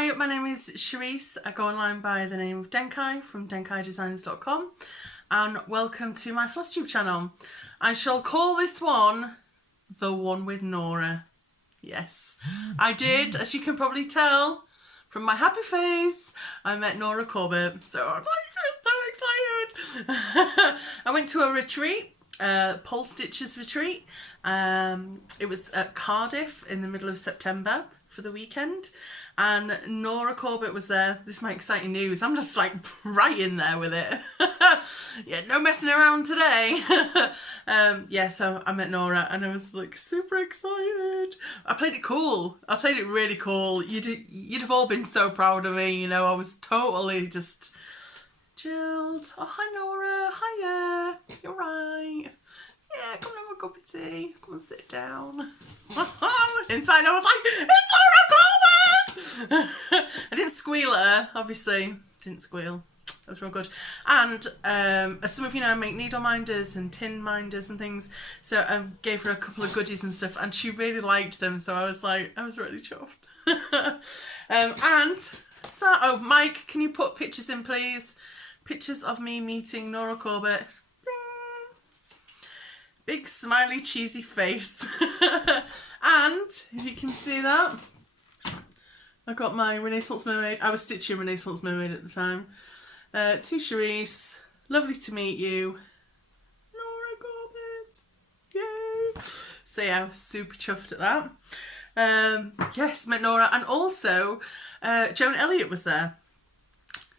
Hi, my name is Charisse. I go online by the name of Denkai from denkaidesigns.com, and welcome to my Flosstube channel. I shall call this one the one with Nora. Yes, I did, as you can probably tell from my happy face, I met Nora Corbett, so I'm so excited. I went to a retreat, Pole Stitches retreat. It was at Cardiff in the middle of September for the weekend, and Nora Corbett was there. This is my exciting news. I'm just like right in there with it. Yeah, no messing around today. Yeah, so I met Nora and I was like super excited. I played it cool. I played it really cool. You'd have all been so proud of me, you know. I was totally just chilled. Oh, hi Nora. Hiya. You're right. Yeah, come and have a cup of tea. Come and sit down. Inside I was like, it's Nora Corbett! I didn't squeal at her, obviously. Didn't squeal. That was real good. And as some of you know, I make needle minders and tin minders and things. So I gave her a couple of goodies and stuff, and she really liked them. So I was like, I was really chuffed. And so, oh, Mike, can you put pictures in, please? Pictures of me meeting Nora Corbett. Big smiley cheesy face. And if you can see that, I got my Renaissance Mermaid. I was stitching Renaissance Mermaid at the time. To Charisse, lovely to meet you. Nora Corbett. Yay. So yeah, I was super chuffed at that. Yes, met Nora, and also Joan Elliott was there.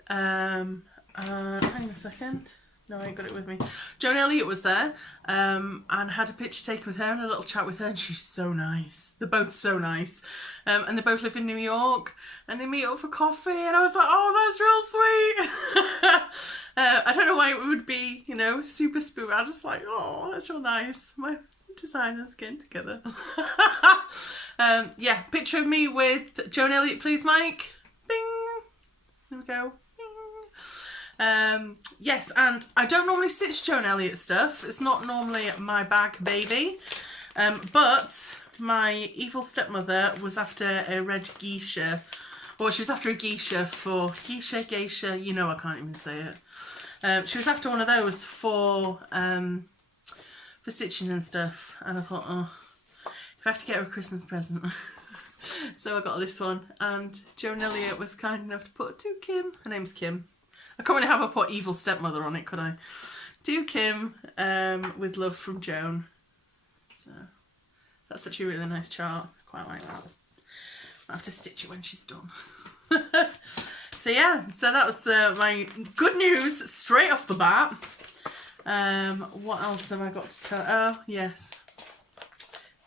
Hang on a second. No, I ain't got it with me. Joan Elliott was there, and had a picture taken with her and a little chat with her, and she's so nice. They're both so nice. And they both live in New York, and they meet up for coffee, and I was like, oh, that's real sweet. I don't know why it would be, you know, super spooky. I was just like, oh, that's real nice. My designers getting together. Yeah, picture of me with Joan Elliott, please, Mike. Bing. There we go. Yes, and I don't normally stitch Joan Elliott stuff. It's not normally my bag, baby. But my evil stepmother was after a red geisha. Or she was after a geisha for... Geisha, you know I can't even say it. She was after one of those for stitching and stuff. And I thought, oh, if I have to get her a Christmas present. So I got this one. And Joan Elliott was kind enough to put to Kim. Her name's Kim. I can't really have her put evil stepmother on it, could I? To Kim, with love from Joan. So that's actually a really nice chart. Quite like that. I'll have to stitch it when she's done. So yeah, so that was my good news straight off the bat. What else have I got to tell? Oh yes,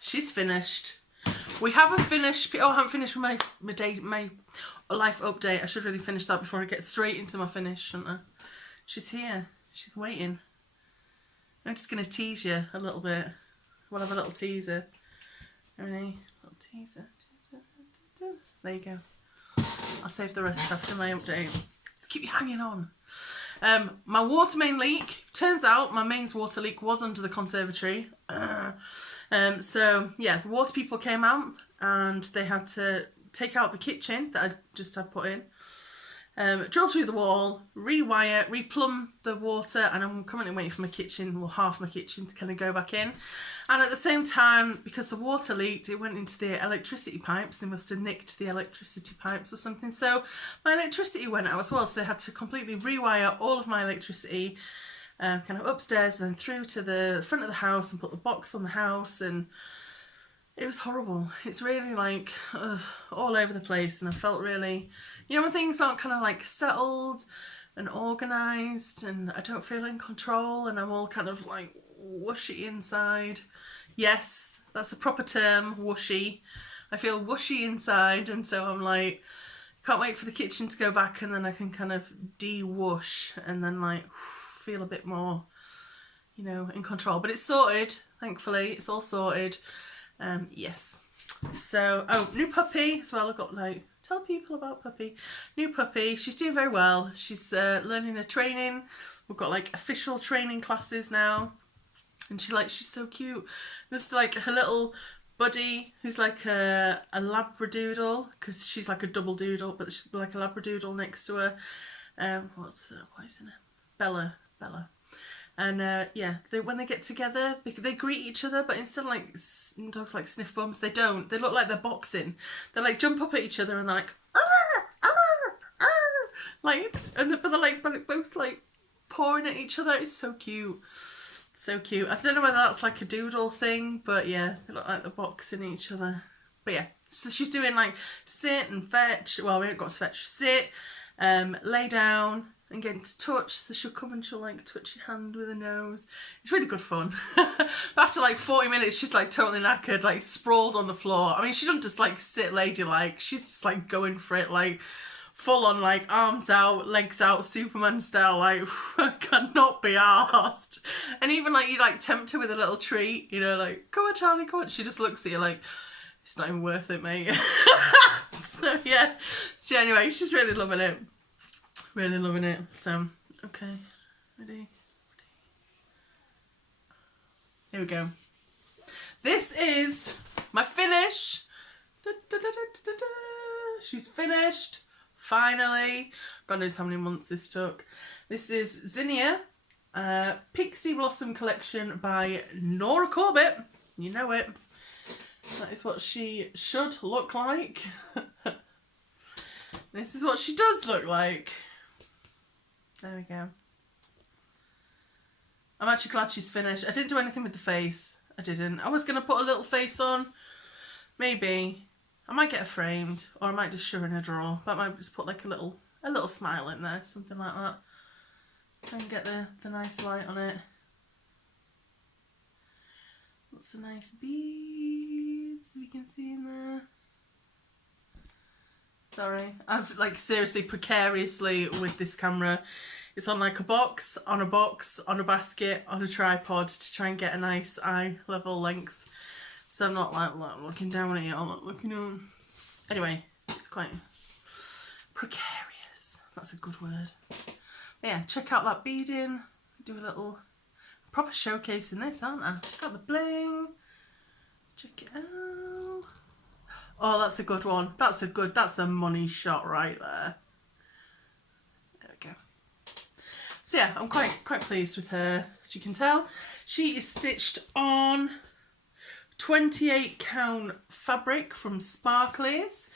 she's finished. We haven't finished. Oh, I haven't finished with my life update. I should really finish that before I get straight into my finish, shouldn't I? She's here. She's waiting. I'm just going to tease you a little bit. We'll have a little teaser. Ready? Little teaser. There you go. I'll save the rest after my update. Just keep you hanging on. My water main leak. Turns out my mains water leak was under the conservatory. So yeah, the water people came out and they had to take out the kitchen that I just had put in, drill through the wall, rewire, replumb the water, and I'm currently waiting for my kitchen, well, half my kitchen to kind of go back in. And at the same time, because the water leaked, it went into the electricity pipes. They must have nicked the electricity pipes or something. So my electricity went out as well, so they had to completely rewire all of my electricity, kind of upstairs and then through to the front of the house and put the box on the house, and it was horrible. It's really like all over the place, and I felt really, you know, when things aren't kind of like settled and organised and I don't feel in control and I'm all kind of like whooshy inside. Yes, that's a proper term, whooshy. I feel whooshy inside, and so I'm like, can't wait for the kitchen to go back, and then I can kind of de-whoosh and then like feel a bit more, you know, in control. But it's sorted, thankfully. It's all sorted. Yes. So, oh, new puppy as well. I've got like, tell people about puppy. New puppy. She's doing very well. She's learning her training. We've got like official training classes now. And she's so cute. There's like her little Buddy, who's like a labradoodle, because she's like a double doodle, but she's like a labradoodle next to her. What is her name? Bella. And yeah, when they get together, they greet each other, but instead of like dogs like sniff bums, they don't. They look like they're boxing. They like jump up at each other and they're like, arr, arr, arr. Like, but they're like both like pawing at each other. It's so cute. So cute. I don't know whether that's like a doodle thing, but yeah, they look like they're boxing each other. But yeah, so she's doing like sit and fetch. Well, we haven't got to fetch. Sit, lay down, and get into touch. So she'll come and she'll like touch your hand with her nose. It's really good fun. But after like 40 minutes, she's like totally knackered, like sprawled on the floor. I mean, she doesn't just like sit ladylike. She's just like going for it, like full on, like arms out, legs out, Superman style. Like cannot be arsed. And even like you like tempt her with a little treat, you know, like come on, Charlie, come on. She just looks at you like it's not even worth it, mate. So yeah. So anyway, she's really loving it. Really loving it. So, okay. Ready? Here we go. This is my finish. Da, da, da, da, da, da. She's finished. Finally. God knows how many months this took. This is Zinnia. Pixie Blossom Collection by Nora Corbett. You know it. That is what she should look like. This is what she does look like. There we go. I'm actually glad she's finished. I didn't do anything with the face. I didn't. I was going to put a little face on. Maybe. I might get her framed. Or I might just show her in a drawer. But I might just put like a little smile in there. Something like that. Try and get the nice light on it. Lots of nice beads we can see in there. Sorry, I've like seriously precariously with this camera. It's on like a box, on a basket, on a tripod to try and get a nice eye level length. So I'm not like looking down at it, I'm not looking up. Anyway, it's quite precarious. That's a good word. But yeah, check out that beading. Do a little proper showcase in this, aren't I? Got the bling. Check it out. Oh, that's a good one. That's the money shot right there. There we go. So yeah, I'm quite pleased with her. As you can tell, she is stitched on 28 count fabric from Sparklies.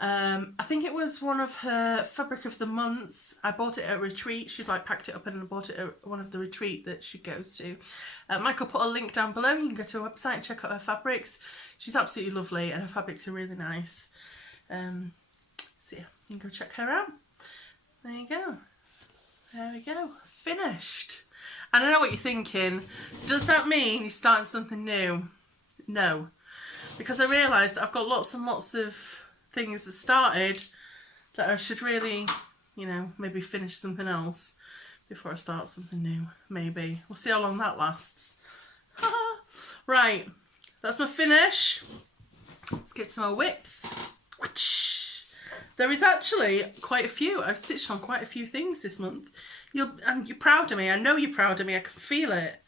I think it was one of her fabric of the months. I bought it at a retreat. She'd like packed it up and bought it at one of the retreat that she goes to. Michael put a link down below. You can go to her website and check out her fabrics. She's absolutely lovely and her fabrics are really nice. So yeah, you can go check her out. There you go. There we go. Finished. And I know what you're thinking. Does that mean you're starting something new? No. Because I realised I've got lots and lots of things that started that I should really, you know, maybe finish something else before I start something new. Maybe. We'll see how long that lasts. Right. That's my finish. Let's get some more whips. There is actually quite a few. I've stitched on quite a few things this month. You're proud of me. I know you're proud of me. I can feel it.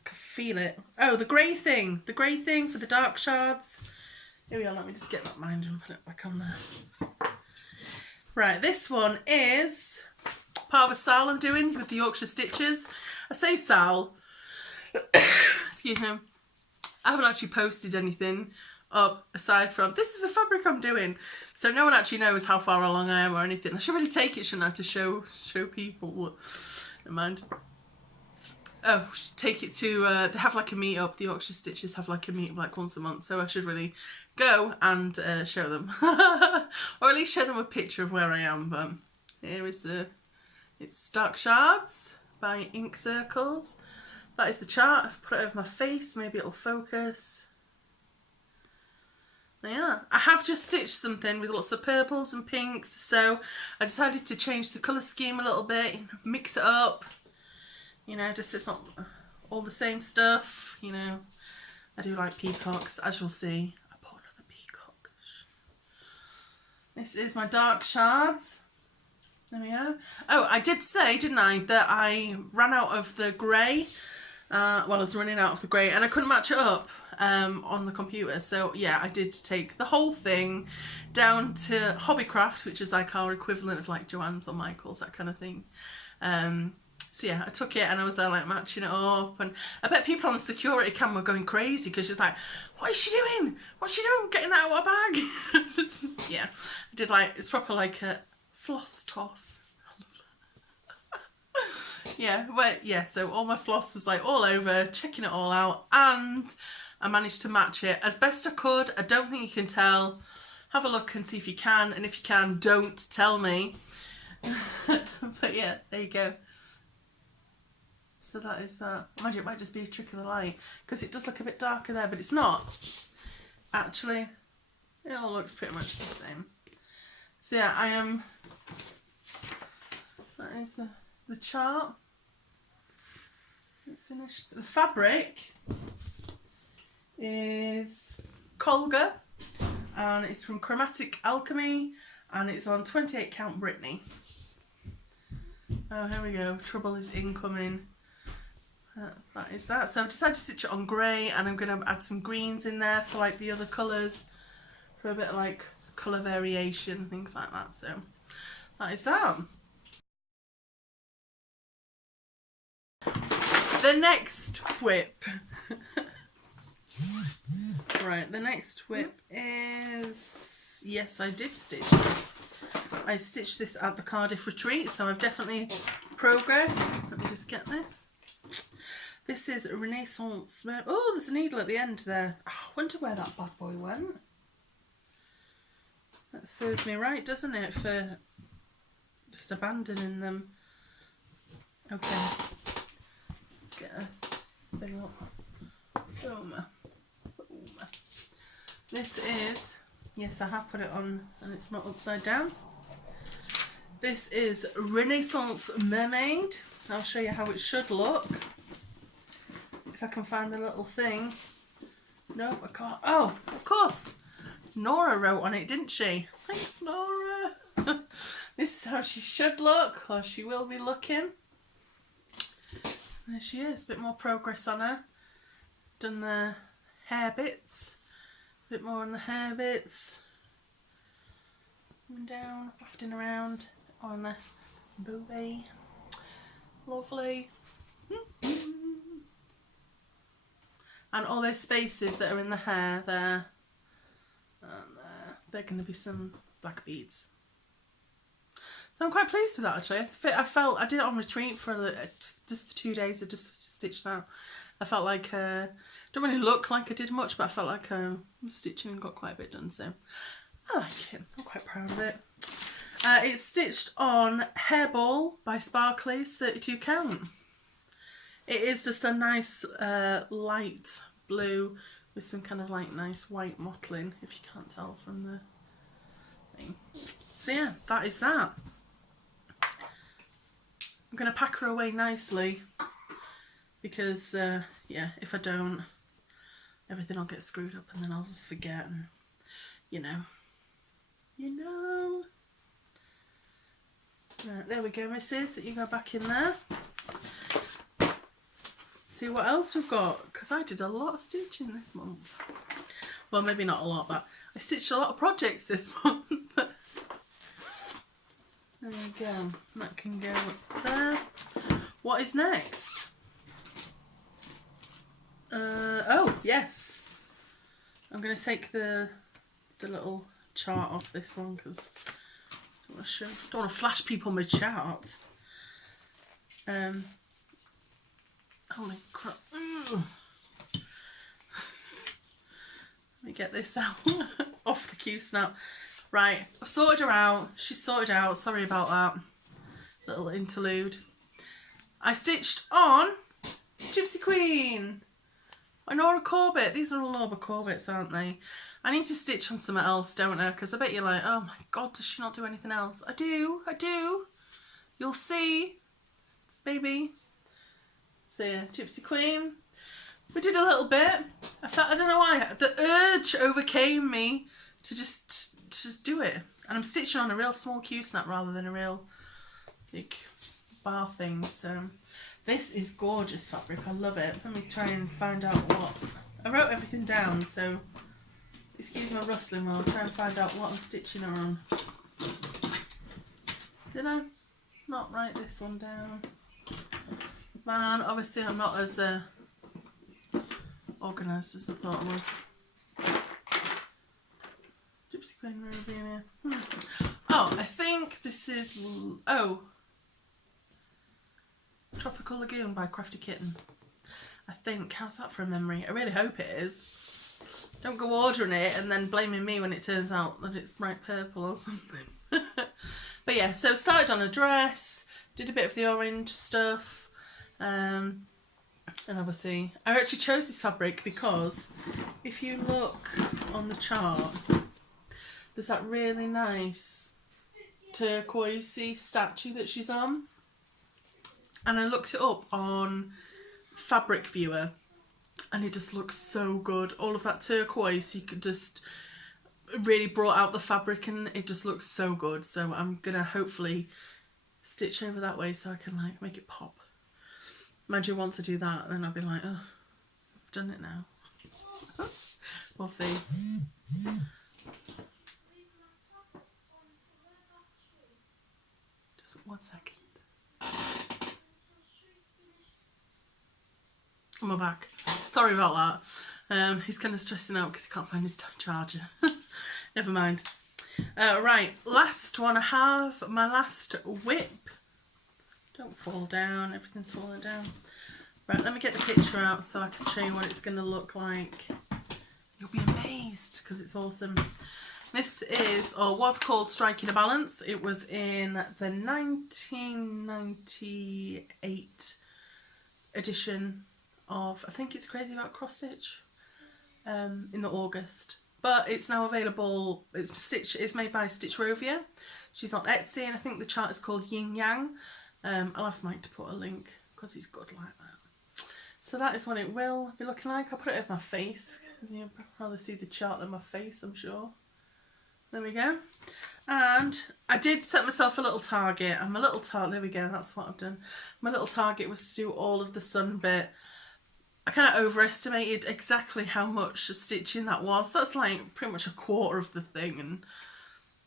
I can feel it. Oh, the grey thing. The grey thing for the dark shards. Here we are. Let me just get that mind and put it back on there. Right, this one is part of a sal I'm doing with the Yorkshire Stitches. I say sal. Excuse me. I haven't actually posted anything up aside from this is a fabric I'm doing, so no one actually knows how far along I am or anything. I should really take it, shouldn't I, to show people what. Never mind. Oh, should take it to they have like a meet up. The Yorkshire Stitches have like a meet up like once a month, so I should really go and show them or at least show them a picture of where I am. But here is it's Dark Shards by Ink Circles. That is the chart. I've put it over my face, maybe it'll focus. Yeah, I have just stitched something with lots of purples and pinks, so I decided to change the colour scheme a little bit, mix it up, you know, just so it's not all the same stuff, you know. I do like peacocks, as you'll see. I bought another peacock. This is my Dark Shards. There we go. Oh, I did say, didn't I, that I ran out of the grey Well, I was running out of the grey and I couldn't match it up on the computer. So yeah, I did take the whole thing down to Hobbycraft, which is like our equivalent of like Joann's or Michael's, that kind of thing. So yeah, I took it and I was there like matching it up, and I bet people on the security cam were going crazy because she's like, what is she doing? What's she doing? Getting that out of her bag? Yeah, I did like, it's proper like a floss toss. Yeah, well, yeah, so all my floss was like all over, checking it all out, and I managed to match it as best I could. I don't think you can tell. Have a look and see if you can, and if you can, don't tell me. But yeah, there you go. So that is that. Imagine it might just be a trick of the light, because it does look a bit darker there, but it's not. Actually, it all looks pretty much the same. So yeah, I am... That is the chart. It's finished. The fabric is Colga, and it's from Chromatic Alchemy, and it's on 28 count Brittany. Oh, here we go. Trouble is incoming. That is that. So I've decided to stitch it on grey, and I'm going to add some greens in there for like the other colours, for a bit of like colour variation, things like that. So that is that. The next whip. Right, the next whip is... Yes, I did stitch this. I stitched this at the Cardiff retreat, so I've definitely progressed. Let me just get this. This is Renaissance. Oh, there's a needle at the end there. Oh, I wonder where that bad boy went. That serves me right, doesn't it, for just abandoning them. Okay. Let's get a thing up. Boom. Boom. This is... Yes, I have put it on and it's not upside down. This is Renaissance Mermaid. I'll show you how it should look. If I can find the little thing. No, I can't. Oh, of course. Nora wrote on it, didn't she? Thanks, Nora. This is how she should look, or she will be looking. There she is. A bit more progress on her. Done the hair bits. A bit more on the hair bits. Coming down, wafting around on the boobie. Lovely. And all those spaces that are in the hair there, and they're going to be some black beads. So I'm quite pleased with that actually. I did it on retreat for just the 2 days I just stitched that. I felt like, don't really look like I did much, but I felt like I was stitching and got quite a bit done, so I like it. I'm quite proud of it. It's stitched on Hairball by Sparkly's 32 count. It is just a nice light blue with some kind of like nice white mottling, if you can't tell from the thing. So yeah, that is that. I'm going to pack her away nicely because yeah, if I don't, everything will get screwed up and then I'll just forget, and you know. Right, there we go, missus. You go back in there. See what else we've got, because I did a lot of stitching this month. Well, maybe not a lot, but I stitched a lot of projects this month. There you go. That can go there. What is next? Oh, yes. I'm going to take the little chart off this one because I don't want to flash people my chart. Holy crap. Ugh. Let me get this out off the Q snap. Right, I've sorted her out. She's sorted out. Sorry about that little interlude. I stitched on Gypsy Queen by Nora Corbett. These are all Nora Corbett's, aren't they? I need to stitch on something else, don't I? Because I bet you're like, oh my god, does she not do anything else? I do. You'll see. It's baby. So yeah, Gypsy Queen. We did a little bit. I don't know why, the urge overcame me to just do it. And I'm stitching on a real small Q snap rather than a real big bar thing. So This is gorgeous fabric. I love it. Let me try and find out what... I wrote everything down, so excuse my rustling while I try and find out what I'm stitching her on. Did I not write this one down? Man, obviously I'm not as organised as I thought I was. Gypsy Queen Ruby. Oh, I think this is... Oh. Tropical Lagoon by Crafty Kitten. I think. How's that for a memory? I really hope it is. Don't go ordering it and then blaming me when it turns out that it's bright purple or something. But yeah, so started on a dress, did a bit of the orange stuff, and obviously I actually chose this fabric because if you look on the chart, there's that really nice turquoisey statue that she's on, and I looked it up on Fabric Viewer and it just looks so good. All of that turquoise, you could just really brought out the fabric and it just looks so good. So I'm gonna hopefully stitch over that way so I can like make it pop. Imagine once I do that, then I'll be like, oh, I've done it now. We'll see. Just 1 second. On my back. Sorry about that. He's kind of stressing out because he can't find his charger. Never mind. Right, last one I have. My last whip. Don't fall down. Everything's falling down. Right, let me get the picture out so I can show you what it's going to look like. You'll be amazed because it's awesome. This is, or was called Striking a Balance. It was in the 1998 edition of, I think it's Crazy About Cross Stitch, in the August. But it's now available, it's made by Stitch Rovia. She's on Etsy and I think the chart is called Yin Yang. I'll ask Mike to put a link because he's good like that. So that is what it will be looking like. I'll put it over my face. You'll probably see the chart than my face, I'm sure. There we go. And I did set myself a little target. And my little target, there we go, that's what I've done. My little target was to do all of the sun bit. I kind of overestimated exactly how much stitching that was. That's like pretty much a quarter of the thing. And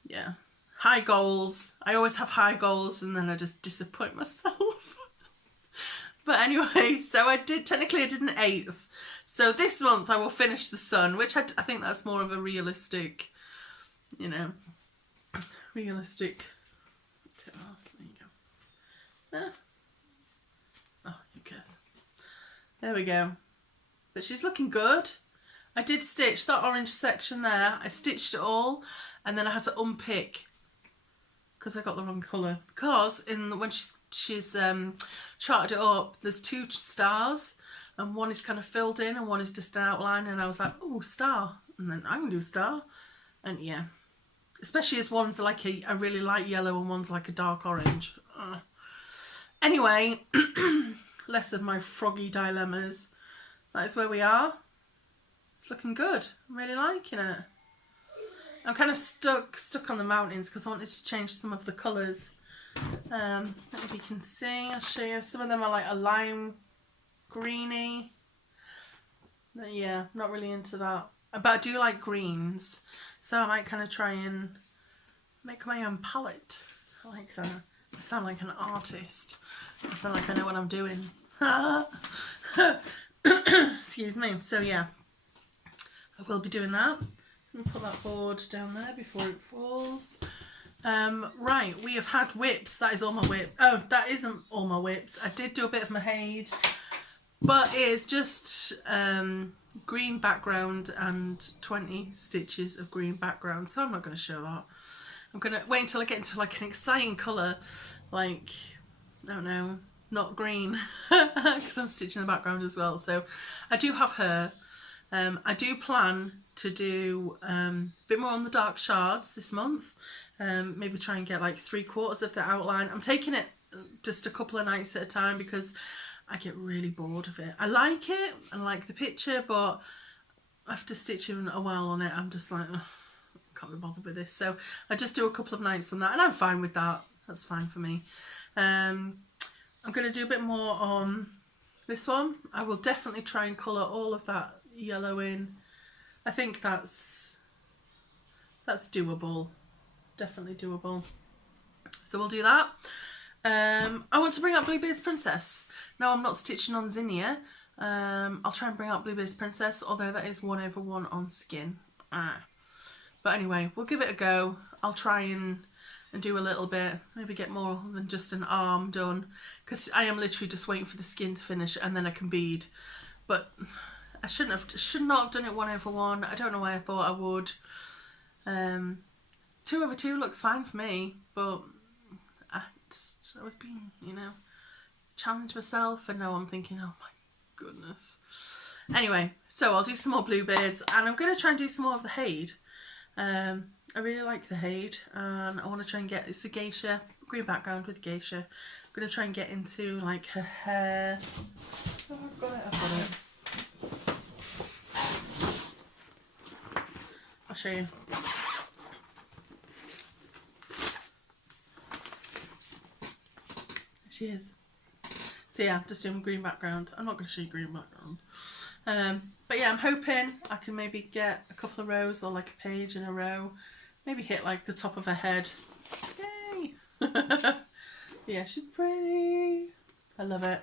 yeah, high goals. I always have high goals and then I just disappoint myself. But anyway, so I did an eighth. So this month I will finish the sun, which I think that's more of a realistic, you know, realistic. There you go. Oh, who cares? There we go. But she's looking good. I did stitch that orange section there. I stitched it all and then I had to unpick because I got the wrong colour. Because when she's charted it up, there's 2 stars and one is kind of filled in and one is just an outline, and I was like, oh, star. And then I can do a star. And yeah. Especially as one's like a really light yellow and one's like a dark orange. Anyway, less of my froggy dilemmas. That is where we are. It's looking good. I'm really liking it. I'm kind of stuck on the mountains because I wanted to change some of the colours. I don't know if you can see. I'll show you. Some of them are like a lime greeny. Yeah, not really into that. But I do like greens. So I might kind of try and make my own palette. I like that. I sound like an artist. I sound like I know what I'm doing. Excuse me. So yeah, I will be doing that. Let me put that board down there before it falls. Right, we have had whips. That is all my whip. Oh, that isn't all my whips. I did do a bit of Mahade, but it is just green background and 20 stitches of green background. So I'm not going to show that. I'm going to wait until I get into like an exciting colour, like, I don't know, not green, because I'm stitching the background as well. So I do have her. I do plan to do a bit more on the dark shards this month. Maybe try and get like 3/4 of the outline. I'm taking it just a couple of nights at a time because I get really bored of it. I like it, I like the picture, but after stitching a while on it, I'm just like, ugh, I can't be bothered with this. So I just do a couple of nights on that and I'm fine with that. That's fine for me. I'm going to do a bit more on this one. I will definitely try and colour all of that yellow in. I think that's doable. Definitely doable. So we'll do that. I want to bring up Bluebeard's Princess. Now I'm not stitching on Zinnia. I'll try and bring up Bluebeard's Princess, although that is 1/1 on skin. But anyway, we'll give it a go. I'll try and do a little bit, maybe get more than just an arm done, because I am literally just waiting for the skin to finish and then I can bead. But I should not have done it 1/1. I don't know why I thought I would. 2/2 looks fine for me, but I was being, challenge myself, and now I'm thinking, oh my goodness. Anyway, so I'll do some more Bluebeards, and I'm going to try and do some more of the Haid. I really like the Haid, and I want to try and get, it's a geisha, green background with geisha. I'm going to try and get into like her hair. Oh, I've got it. I'll show you. She is. So yeah, just doing green background. I'm not going to show you green background. But yeah, I'm hoping I can maybe get a couple of rows or like a page in a row. Maybe hit like the top of her head. Yay! Yeah, she's pretty. I love it.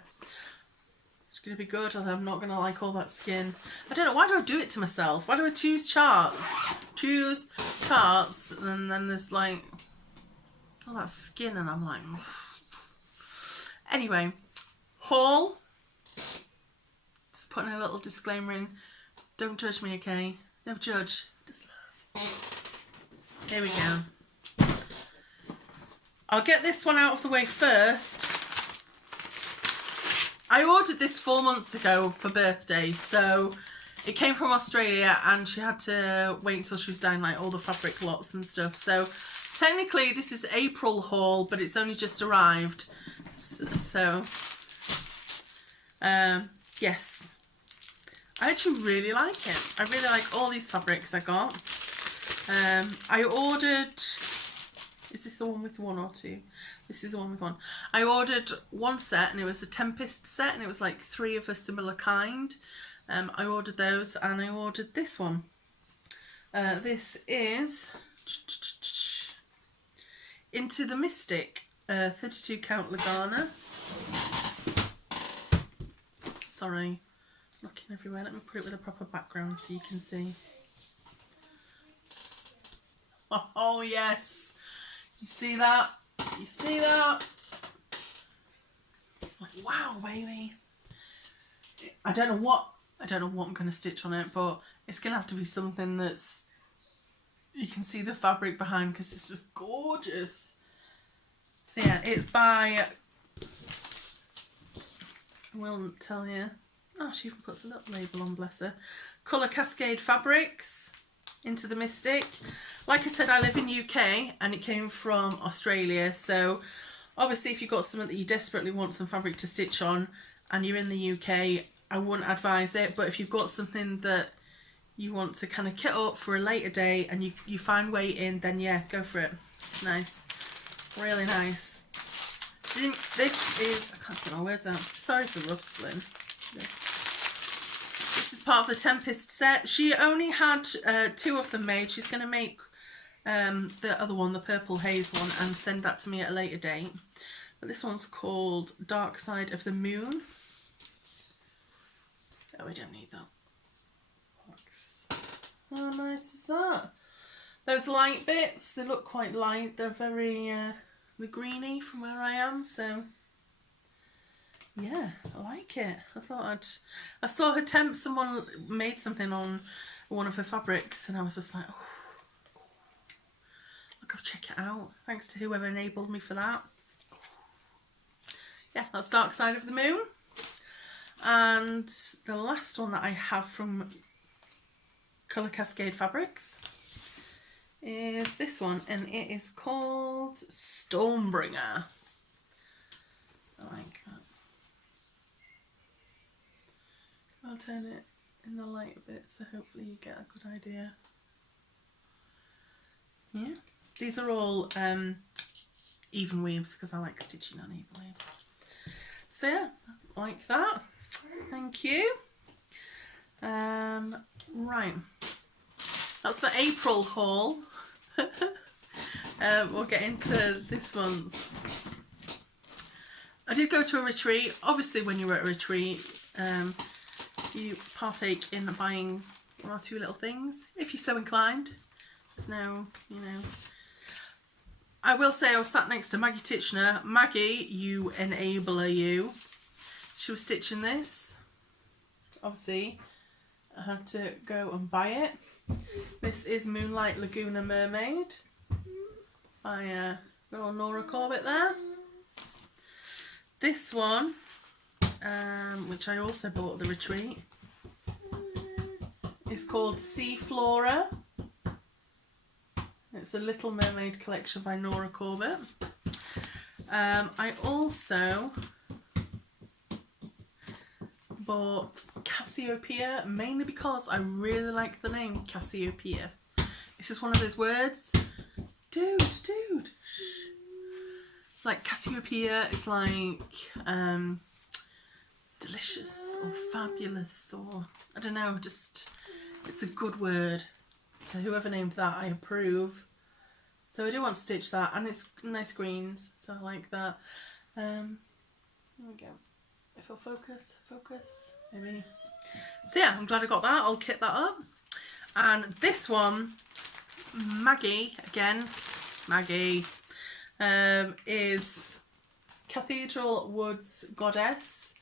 It's going to be good, although I'm not going to like all that skin. I don't know, why do I do it to myself? Why do I choose charts? And then there's like all that skin, and I'm like... Anyway, haul. Just putting a little disclaimer in. Don't judge me, okay? No judge. Just love. Here we go. I'll get this one out of the way first. I ordered this 4 months ago for birthday, so it came from Australia, and she had to wait until she was down like all the fabric lots and stuff. So technically this is April haul, but it's only just arrived. So yes, I actually really like it. I really like all these fabrics I got. I ordered, is this the one with 1 or 2? This is the one with 1. I ordered 1 set, and it was a Tempest set, and it was like 3 of a similar kind. I ordered those, and I ordered this one. This is Into the Mystic. 32 count Lagana. Sorry, looking everywhere. Let me put it with a proper background so you can see. Oh yes, you see that? You see that? Like, wow, baby. I don't know what I'm going to stitch on it, but it's going to have to be something that's, you can see the fabric behind, because it's just gorgeous. So yeah, it's by, I will tell you. Oh, she even puts a little label on, bless her. Colour Cascade Fabrics, Into the Mystic. Like I said, I live in UK, and it came from Australia. So obviously if you've got something that you desperately want some fabric to stitch on, and you're in the UK, I wouldn't advise it. But if you've got something that you want to kind of kit up for a later day, and you find weight in, then yeah, go for it. Nice. Really nice. This is, I can't get my words out. Sorry for rustling. This is part of the Tempest set. She only had 2 of them made. She's going to make the other one, the purple haze one, and send that to me at a later date. But this one's called Dark Side of the Moon. Oh, we don't need that. How nice is that? Those light bits, they look quite light. They're very the greeny from where I am, so yeah, I like it. I saw her someone made something on one of her fabrics, and I was just like, oh, look, I'll check it out. Thanks to whoever enabled me for that. Yeah, that's Dark Side of the Moon. And the last one that I have from Colour Cascade Fabrics is this one, and it is called Stormbringer. I like that. I'll turn it in the light a bit, so hopefully you get a good idea. Yeah, these are all even weaves, because I like stitching on even weaves. So yeah, like that. Thank you. Right. That's the April haul. We'll get into this month's. I did go to a retreat. Obviously, when you're at a retreat, you partake in buying one or two little things, if you're so inclined. There's no, you know. I will say I was sat next to Maggie Titchener. Maggie, you enabler, you. She was stitching this. Obviously, I had to go and buy it. This is Moonlight Laguna Mermaid by little Nora Corbett there. This one, which I also bought at the retreat, is called Sea Flora. It's a Little Mermaid collection by Nora Corbett. I also bought Cassiopeia, mainly because I really like the name Cassiopeia. It's just one of those words. Dude. Like Cassiopeia is like delicious or fabulous, or I don't know, just it's a good word. So whoever named that, I approve. So I do want to stitch that, and it's nice greens, so I like that. There we go. If I'll focus, maybe. So yeah, I'm glad I got that. I'll kit that up. And this one, Maggie, again, is Cathedral Woods Goddess.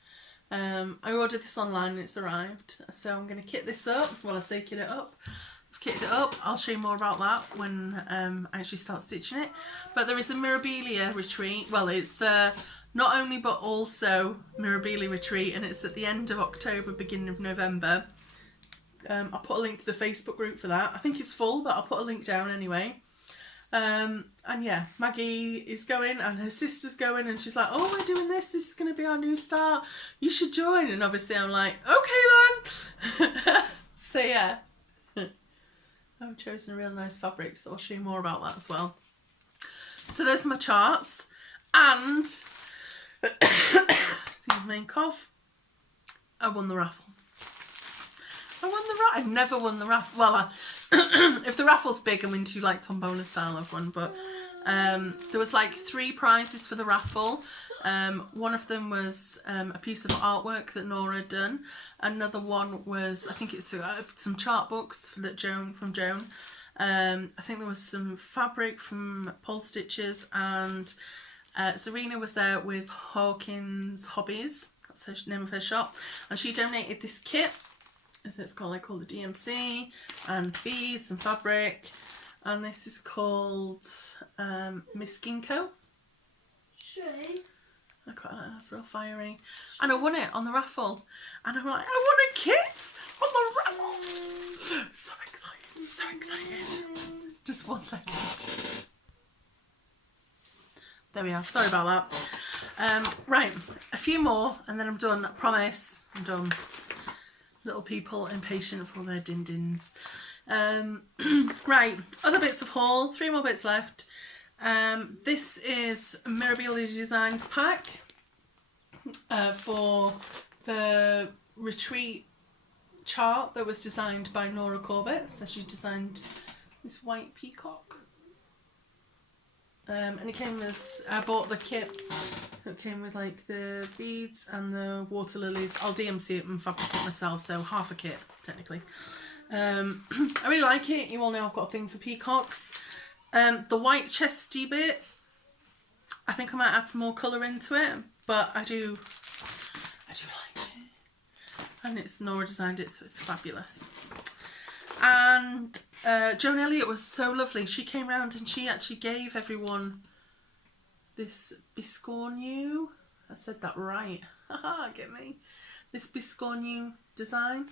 I ordered this online and it's arrived. So I'm going to kit this up. Well, I say kit it up. I've kitted it up. I'll show you more about that when I actually start stitching it. But there is a Mirabilia retreat. Well, it's the not only but also Mirabilia retreat, and it's at the end of October, beginning of November. I'll put a link to the Facebook group for that. I think it's full, but I'll put a link down anyway. And yeah, Maggie is going and her sister's going, and she's like, oh, we're doing this. This is going to be our new start. You should join. And obviously I'm like, okay then. So yeah, I've chosen a real nice fabric, so I'll show you more about that as well. So there's my charts, and excuse me, cough. I won the raffle. I've never won the raffle. Well, if the raffle's big, I'm into like tombola style of one, but there was like 3 prizes for the raffle. One of them was a piece of artwork that Nora had done. Another one was, I think it's some chart books that from Joan. I think there was some fabric from Pole Stitches, and Serena was there with Hawkins Hobbies. That's the name of her shop, and she donated this kit. So it's called, the DMC, and beads and fabric, and this is called Miss Ginkgo. Shakes. I quite like that. That's real fiery. And I won it on the raffle, and I'm like, I won a kit on the raffle. So excited. Just 1 second. There we are. Sorry about that. Right, a few more, and then I'm done. I promise, I'm done. Little people impatient for their din-dins. Right, other bits of haul, 3 more bits left. This is Mirabilia Designs pack for the retreat chart that was designed by Nora Corbett. So she designed this white peacock. And it came as, I bought the kit. It came with like the beads and the water lilies. I'll DMC it and fabric it myself, so half a kit technically. I really like it. You all know I've got a thing for peacocks. The white chesty bit, I think I might add some more colour into it, but I do like it. And it's Nora designed it, so it's fabulous. And Joan Elliott was so lovely. She came round and she actually gave everyone this biscornu. I said that right. Haha, get me. This biscornu design.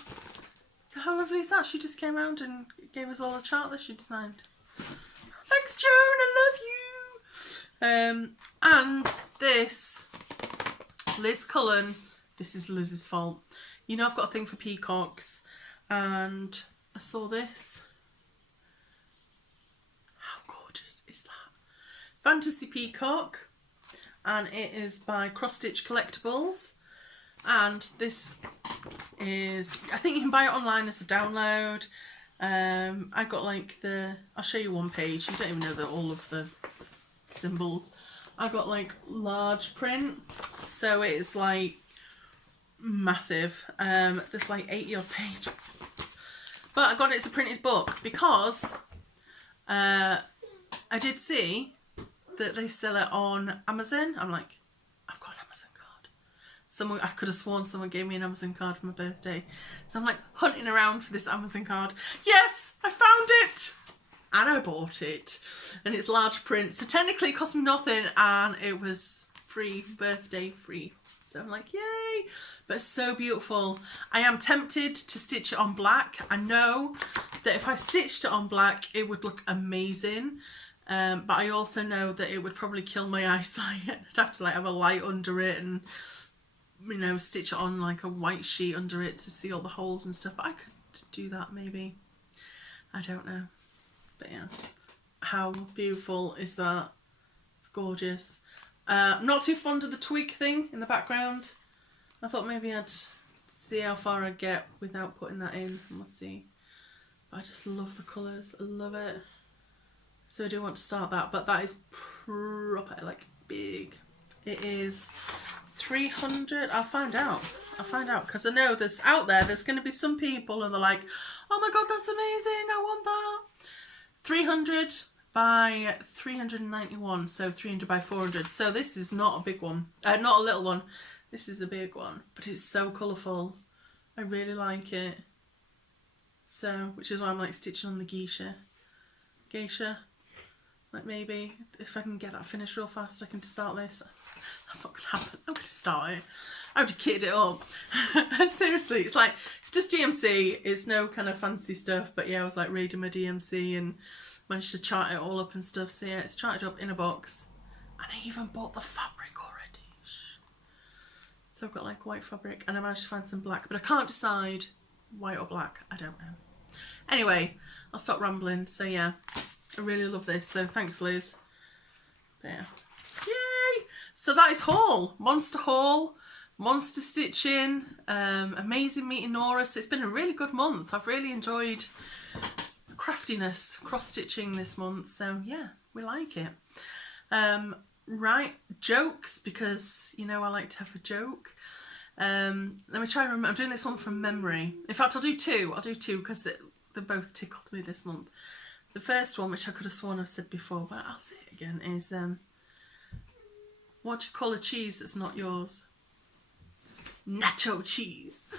So how lovely is that? She just came round and gave us all a chart that she designed. Thanks, Joan. I love you. And this, Liz Cullen. This is Liz's fault. You know I've got a thing for peacocks, and I saw this. How gorgeous is that? Fantasy peacock. and it is by Cross Stitch Collectibles. And this is, I think you can buy it online as a download. I got like I'll show you one page, you don't even know all of the symbols. I got like large print, so it's like massive. There's like 80 odd pages. But I got it as a printed book because I did see that they sell it on Amazon. I'm like, I've got an Amazon card. I could have sworn someone gave me an Amazon card for my birthday. So I'm like hunting around for this Amazon card. Yes, I found it! And I bought it. And it's large print. So technically it cost me nothing and it was free, birthday free. So I'm like, yay! But it's so beautiful. I am tempted to stitch it on black. I know that if I stitched it on black, it would look amazing. But I also know that it would probably kill my eyesight. I'd have to like have a light under it and, you know, stitch it on like a white sheet under it to see all the holes and stuff. But I could do that maybe. I don't know. But yeah, how beautiful is that? It's gorgeous. Not too fond of the twig thing in the background. I thought maybe I'd see how far I'd get without putting that in. We'll see. But I just love the colours. I love it. So I do want to start that, but that is proper, like big. It is 300. I'll find out. Because I know there's going to be some people and they're like, oh my god, that's amazing, I want that. 300 by 391, so 300 by 400. So this is not a big one, not a little one. This is a big one, but it's so colourful. I really like it. So, which is why I'm like stitching on the geisha. Like maybe if I can get that finished real fast, I can start this. That's not going to happen. I'm going to start it. I would have kitted it up. Seriously, it's like, it's just DMC. It's no kind of fancy stuff. But yeah, I was like reading my DMC and managed to chart it all up and stuff. So yeah, it's charted up in a box. And I even bought the fabric already. So I've got like white fabric and I managed to find some black. But I can't decide white or black. I don't know. Anyway, I'll stop rambling. So yeah, I really love this. So thanks, Liz. But yeah. Yay! So that is haul. Monster haul. Monster stitching. Amazing meeting Nora. So it's been a really good month. I've really enjoyed craftiness, cross stitching this month. So yeah, we like it. Right, jokes, because you know I like to have a joke. Let me try and remember. I'm doing this one from memory. In fact, I'll do two because they both tickled me this month. The first one, which I could have sworn I've said before, but I'll say it again, is what do you call a cheese that's not yours? Nacho cheese.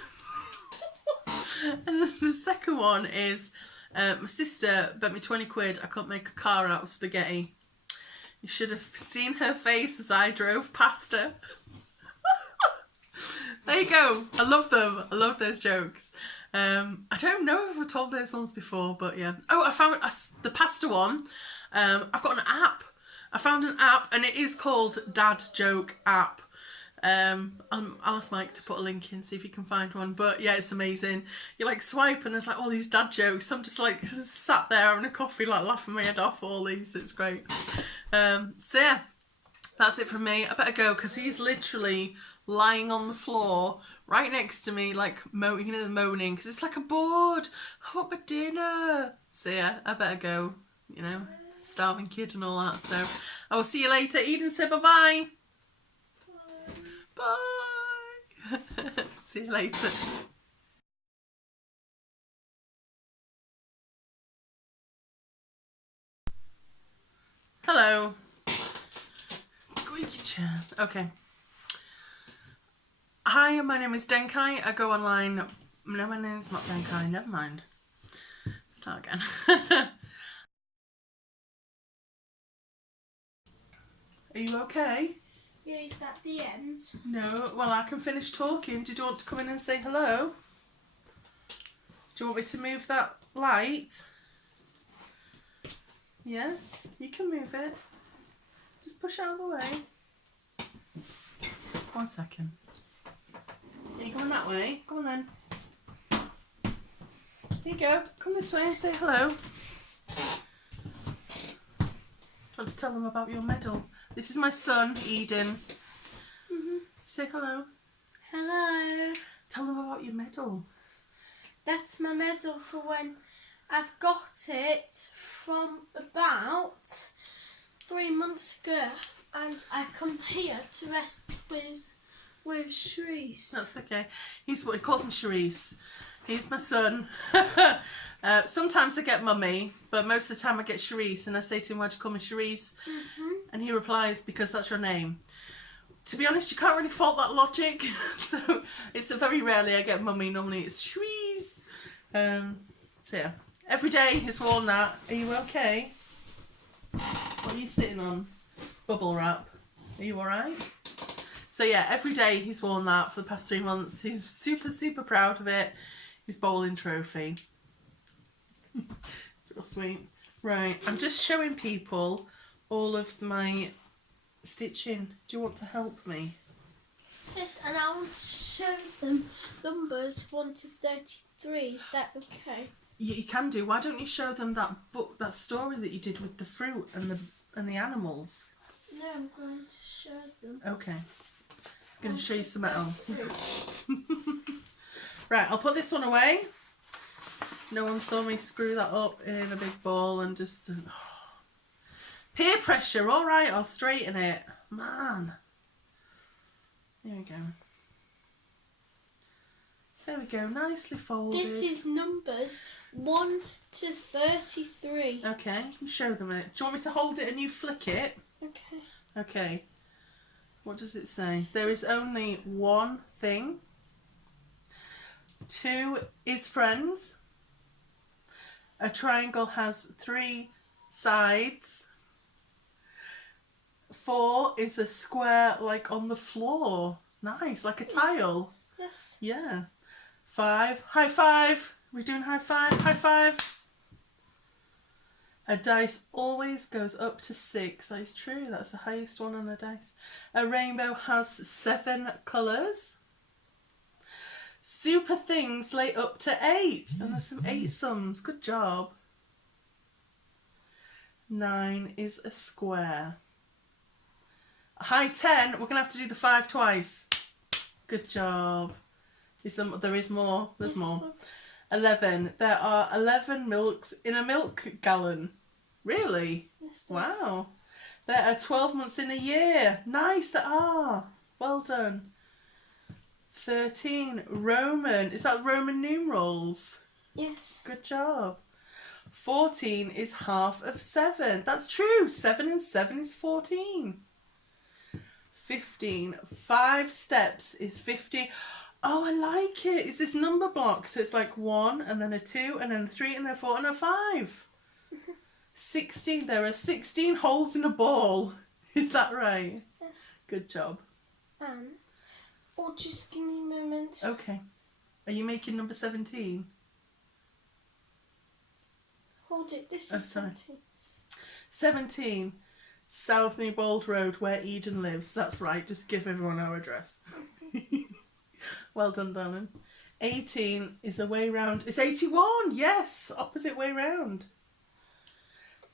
And then the second one is my sister bet me 20 quid I couldn't make a car out of spaghetti. You should have seen her face as I drove past her. There you go. I love them. I love those jokes. I don't know if I've told those ones before, but yeah. Oh, I found the pasta one. I've got an app. I found an app and it is called Dad Joke App. I'll ask Mike to put a link in, see if you can find one. But yeah, it's amazing. You like swipe and there's like all these dad jokes. I'm just like sat there having a coffee, like laughing my head off all these. It's great. So yeah, that's it from me. I better go because he's literally lying on the floor right next to me, like moaning because it's like a bored. I want my dinner. So yeah, I better go. You know, starving kid and all that. So I will see you later. Eden, say bye-bye. Bye. See you later. Hello. Squeaky chair. Okay. Hi, my name is Denkai. I go online. No, my name's not Denkai. Never mind. Start again. Are you okay? Yeah, is that the end? No, well, I can finish talking. Did you want to come in and say hello? Do you want me to move that light? Yes, you can move it. Just push it out of the way. 1 second. Are you going that way? Go on then. Here you go. Come this way and say hello. Do you want to tell them about your medal? This is my son, Eden. Say hello. Hello. Tell them about your medal. That's my medal for when I've got it from about 3 months ago, and I come here to rest with Shreese. That's okay. He calls me Shreese. He's my son. Sometimes I get Mummy, but most of the time I get Shreese, and I say to him, "Why'd you call me Shreese?" And he replies, "Because that's your name." To be honest, you can't really fault that logic. So it's very rarely I get Mummy. Normally it's Shreese. So yeah, every day he's worn that. Are you okay? What are you sitting on? Bubble wrap. Are you alright? So yeah, every day he's worn that for the past 3 months. He's super, super proud of it. His bowling trophy. It's real sweet. Right, I'm just showing people all of my stitching. Do you want to help me? Yes, and I want to show them numbers 1 to 33. Is that okay? You can do. Why don't you show them that book, that story that you did with the fruit and the animals? No, I'm going to show them. Okay. It's going to show you something else. Right, I'll put this one away. No one saw me screw that up in a big ball and just... Peer pressure, alright, I'll straighten it. Man. There we go. There we go, nicely folded. This is numbers 1 to 33. Okay, you show them it. Do you want me to hold it and you flick it? Okay. Okay. What does it say? There is only one thing. 2 is friends. A triangle has 3 sides. 4 is a square like on the floor. Nice, like a tile. Yes. Yeah. 5, high five. We're doing high five, high five. A dice always goes up to 6. That is true. That's the highest one on a dice. A rainbow has 7 colours. Super things lay up to 8. And there's some 8 sums. Good job. 9 is a square. A high 10. We're going to have to do the 5 twice. Good job. There is more. There's more. 11. There are 11 milks in a milk gallon. Really? Yes, Wow. There are 12 months in a year. Nice, there are. Well done. 13. Roman. Is that Roman numerals? Yes. Good job. 14 is half of 7. That's true. 7 and 7 is 14. 15. 5 steps is 50. Oh, I like it. It's this number block. So it's like 1 and then a 2 and then a 3 and then a 4 and a 5. 16. There are 16 holes in a ball. Is that right? Yes. Good job. Or just give me a moment. Okay. Are you making number 17? Hold it. This Oh, is sorry. 17. 17. South Newbold Road, where Eden lives. That's right. Just give everyone our address. Well done, darling. 18 is a way round. It's 81. Yes. Opposite way round.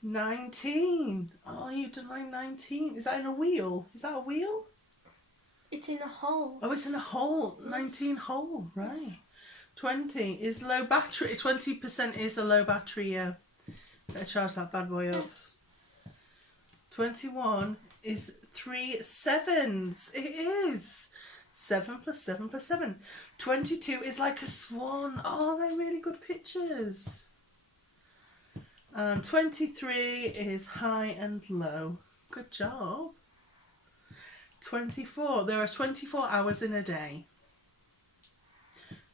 19. Oh, you've done line 19. Is that in a wheel? Is that a wheel? It's in a hole. Oh, it's in a hole. 19 hole. Right. 20 is low battery. 20% is a low battery, yeah. Better charge that bad boy up. 21 is 3 7s. It is. 7 plus 7 plus 7. 22 is like a swan. Oh, they're really good pictures. And 23 is high and low. Good job. 24. There are 24 hours in a day.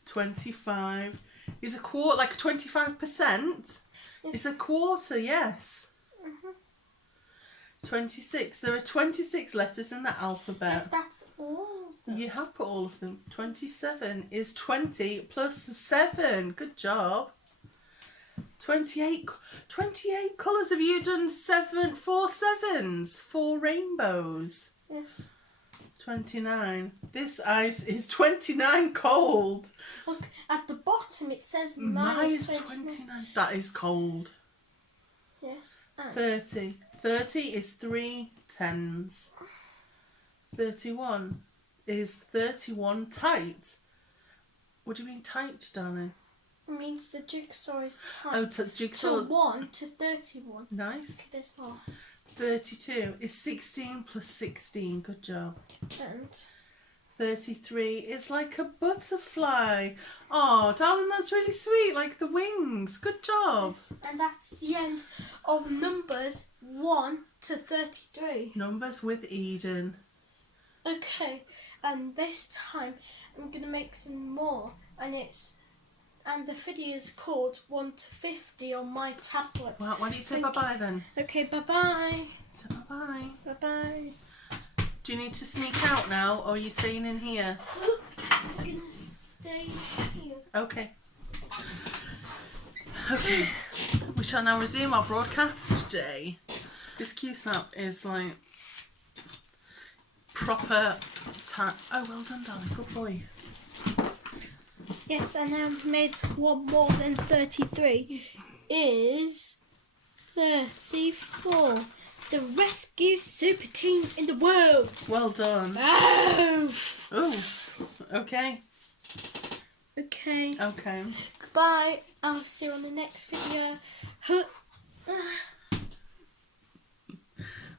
25 is a quarter, like 25%. It's a quarter, yes. 26. There are 26 letters in the alphabet. Yes, that's all. You have put all of them. 27 is 20 plus 7. Good job. 28 colours. Have you done 4 sevens? 4 rainbows. Yes. 29. This ice is 29 cold. Look, at the bottom it says Minus minus 29. That is cold. Yes. 30. 30 is 3 tens. 31. Is 31 tight? What do you mean tight, darling? It means the jigsaw is tight. Oh, jigsaw. To 1 to 31. Nice. Okay, there's more. 32 is 16 plus 16. Good job. And 33 is like a butterfly. Oh, darling, that's really sweet. Like the wings. Good job. that's the end of numbers 1 to 33. Numbers with Eden. Okay, and this time I'm gonna make some more, and the video is called 1 to 50 on my tablet. Well, why don't you say bye-bye then? Okay, bye-bye. Say bye-bye. Bye-bye. Do you need to sneak out now, or are you staying in here? I'm gonna stay here. Okay. Okay. We shall now resume our broadcast today. This Q-snap is like proper time. Oh, well done, darling. Good boy. Yes, and I've made one more than 33. Is 34. The rescue super team in the world. Well done. Oh. Oh, okay. Okay. Okay. Goodbye. I'll see you on the next video.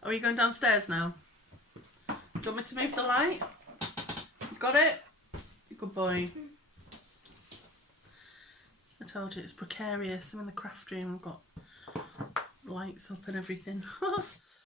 Are we going downstairs now? Do you want me to move the light? Got it? Good boy. I told you it's precarious. I'm in the craft room. I've got lights up and everything.